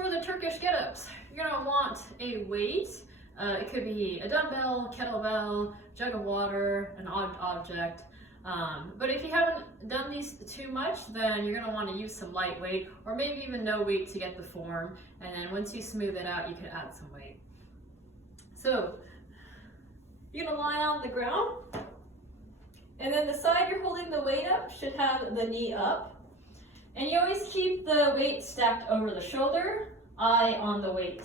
For the Turkish get-ups, you're gonna want a weight. It could be a dumbbell, kettlebell, jug of water, an odd object. But if you haven't done these too much, then you're gonna wanna use some light weight or maybe even no weight to get the form. And then once you smooth it out, you can add some weight. So you're gonna lie on the ground, and then the side you're holding the weight up should have the knee up. And you always keep the weight stacked over the shoulder, eye on the weight.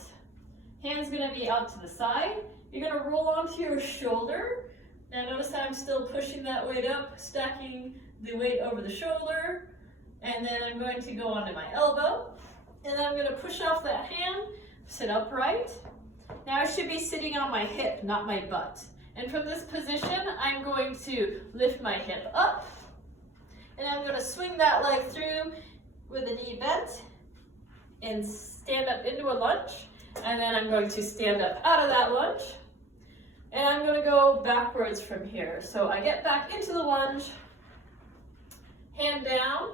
Hand's gonna be out to the side. You're gonna roll onto your shoulder. Now notice how I'm still pushing that weight up, stacking the weight over the shoulder. And then I'm going to go onto my elbow. And then I'm gonna push off that hand, sit upright. Now I should be sitting on my hip, not my butt. And from this position, I'm going to lift my hip up. And I'm gonna swing that leg through with the knee bent and stand up into a lunge. And then I'm going to stand up out of that lunge. And I'm gonna go backwards from here. So I get back into the lunge, hand down,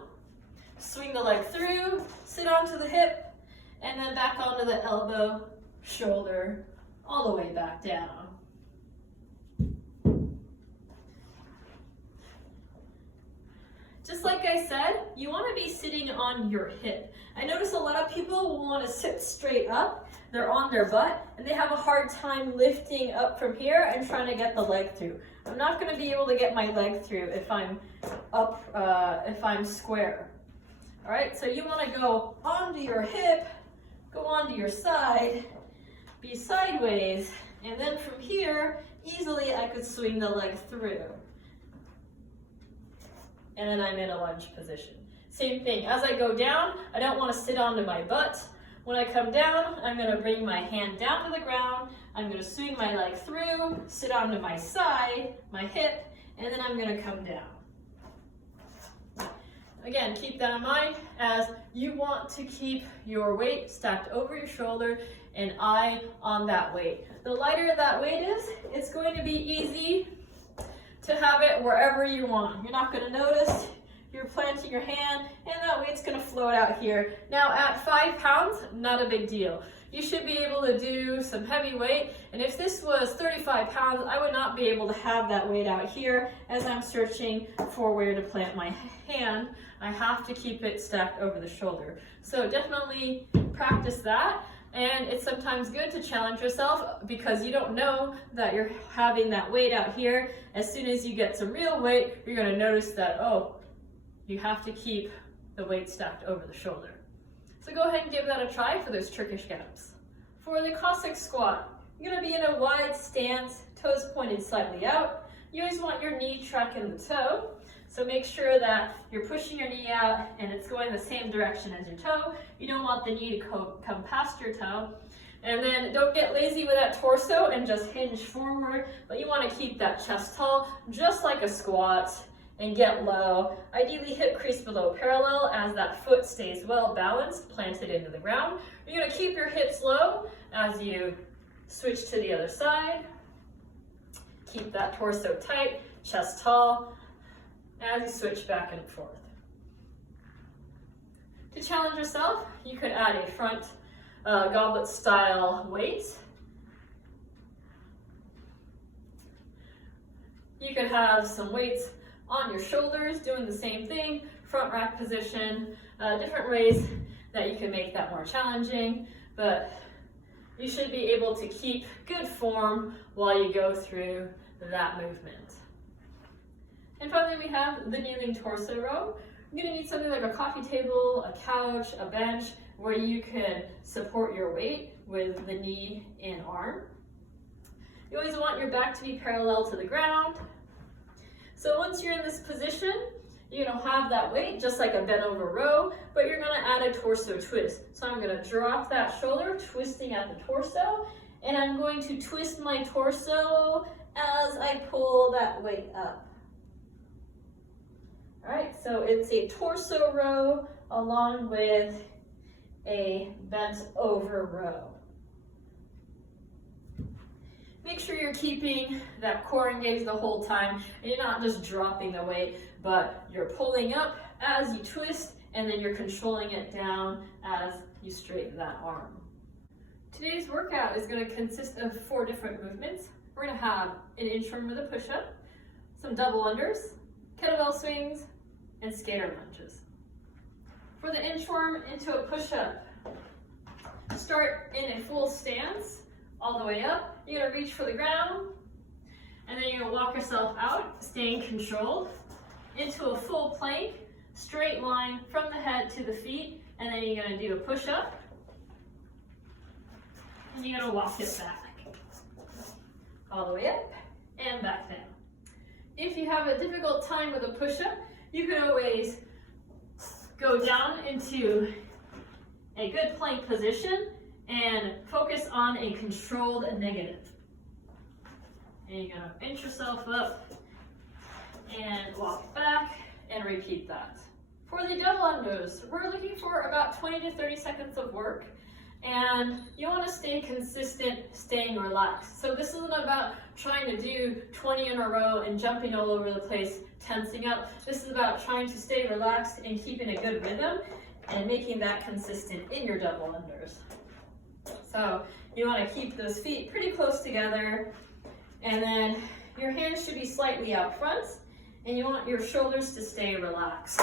swing the leg through, sit onto the hip, and then back onto the elbow, shoulder, all the way back down. Just like I said, you want to be sitting on your hip. I notice a lot of people want to sit straight up. They're on their butt, and they have a hard time lifting up from here and trying to get the leg through. I'm not going to be able to get my leg through if I'm up, if I'm square. All right, so you want to go onto your hip, go onto your side, be sideways, and then from here, easily I could swing the leg through. And then I'm in a lunge position. Same thing, as I go down, I don't want to sit onto my butt. When I come down, I'm going to bring my hand down to the ground, I'm going to swing my leg through, sit onto my side, my hip, and then I'm going to come down. Again, keep that in mind as you want to keep your weight stacked over your shoulder and eye on that weight. The lighter that weight is, it's going to be easy to have it wherever you want. You're not going to notice. You're planting your hand and that weight's going to float out here. Now at 5 pounds, not a big deal. You should be able to do some heavy weight, and if this was 35 pounds, I would not be able to have that weight out here as I'm searching for where to plant my hand. I have to keep it stacked over the shoulder. So definitely practice that. And it's sometimes good to challenge yourself because you don't know that you're having that weight out here. As soon as you get some real weight, you're going to notice that, oh, you have to keep the weight stacked over the shoulder. So go ahead and give that a try for those Turkish get-ups. For the Cossack squat, you're going to be in a wide stance, toes pointed slightly out. You always want your knee tracking the toe. So make sure that you're pushing your knee out and it's going the same direction as your toe. You don't want the knee to come past your toe. And then don't get lazy with that torso and just hinge forward, but you want to keep that chest tall, just like a squat, and get low. Ideally hip crease below parallel as that foot stays well balanced, planted into the ground. You're going to keep your hips low as you switch to the other side. Keep that torso tight, chest tall, as you switch back and forth. To challenge yourself, you could add a front goblet style weight. You could have some weights on your shoulders doing the same thing, front rack position, different ways that you can make that more challenging, but you should be able to keep good form while you go through that movement. And finally, we have the kneeling torso row. You're going to need something like a coffee table, a couch, a bench, where you can support your weight with the knee and arm. You always want your back to be parallel to the ground. So once you're in this position, you're going to have that weight just like a bent over row, but you're going to add a torso twist. So I'm going to drop that shoulder, twisting at the torso, and I'm going to twist my torso as I pull that weight up. All right, so it's a torso row along with a bent over row. Make sure you're keeping that core engaged the whole time and you're not just dropping the weight, but you're pulling up as you twist and then you're controlling it down as you straighten that arm. Today's workout is going to consist of 4 different movements. We're going to have an inchworm with a push-up, some double unders, kettlebell swings, and skater lunges. For the inchworm into a push-up, start in a full stance all the way up. You're going to reach for the ground, and then you're going to walk yourself out, staying controlled, into a full plank, straight line from the head to the feet, and then you're going to do a push-up, and you're going to walk it back, all the way up and back down. If you have a difficult time with a push-up, you can always go down into a good plank position and focus on a controlled negative. And you're going to inch yourself up and walk back and repeat that. For the double unders, we're looking for about 20 to 30 seconds of work, and you want to stay consistent, staying relaxed. So this isn't about trying to do 20 in a row and jumping all over the place, tensing up. This is about trying to stay relaxed and keeping a good rhythm and making that consistent in your double unders. So you want to keep those feet pretty close together, and then your hands should be slightly out front, and you want your shoulders to stay relaxed.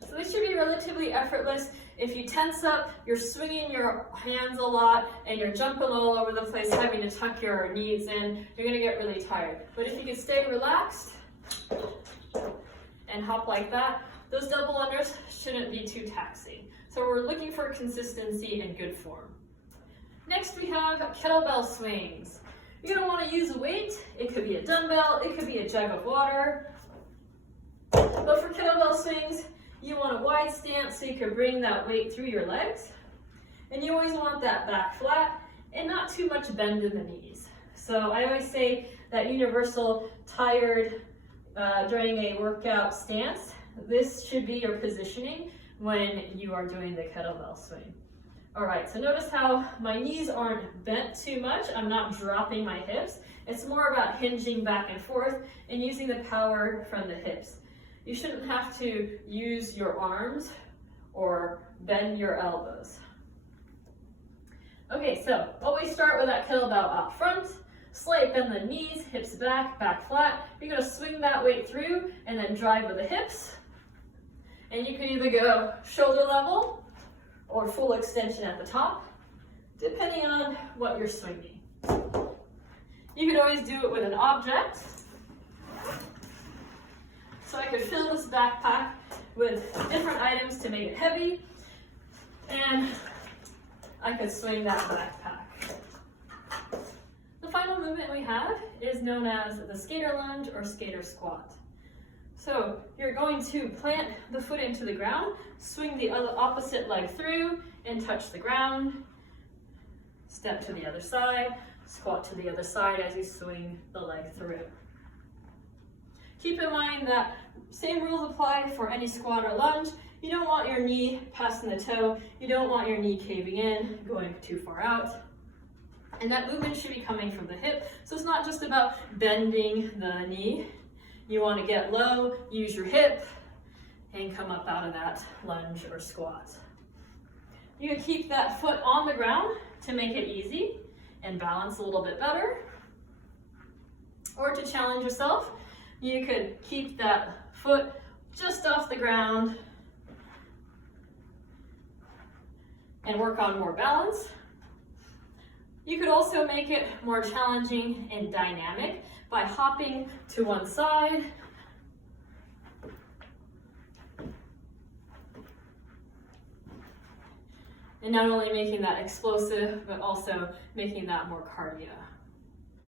So this should be relatively effortless. If you tense up, you're swinging your hands a lot and you're jumping all over the place, having to tuck your knees in, you're going to get really tired. But if you can stay relaxed and hop like that, those double unders shouldn't be too taxing. So we're looking for consistency and good form. Next we have kettlebell swings. You're going to want to use a weight. It could be a dumbbell, it could be a jug of water. But for kettlebell swings, you want a wide stance so you can bring that weight through your legs. And you always want that back flat and not too much bend in the knees. So I always say that universal tired during a workout stance, this should be your positioning when you are doing the kettlebell swing. All right, so notice how my knees aren't bent too much. I'm not dropping my hips. It's more about hinging back and forth and using the power from the hips. You shouldn't have to use your arms or bend your elbows. Okay, so always start with that kettlebell out front. Slight bend the knees, hips back, back flat. You're going to swing that weight through and then drive with the hips. And you can either go shoulder level or full extension at the top, depending on what you're swinging. You can always do it with an object. So I could fill this backpack with different items to make it heavy, and I could swing that backpack. The final movement we have is known as the skater lunge or skater squat. So you're going to plant the foot into the ground, swing the opposite leg through and touch the ground, step to the other side, squat to the other side as you swing the leg through. Keep in mind that same rules apply for any squat or lunge. You don't want your knee passing the toe. You don't want your knee caving in, going too far out. And that movement should be coming from the hip. So it's not just about bending the knee. You want to get low, use your hip, and come up out of that lunge or squat. You can keep that foot on the ground to make it easy and balance a little bit better. Or to challenge yourself, you could keep that foot just off the ground and work on more balance. You could also make it more challenging and dynamic by hopping to one side and not only making that explosive, but also making that more cardio.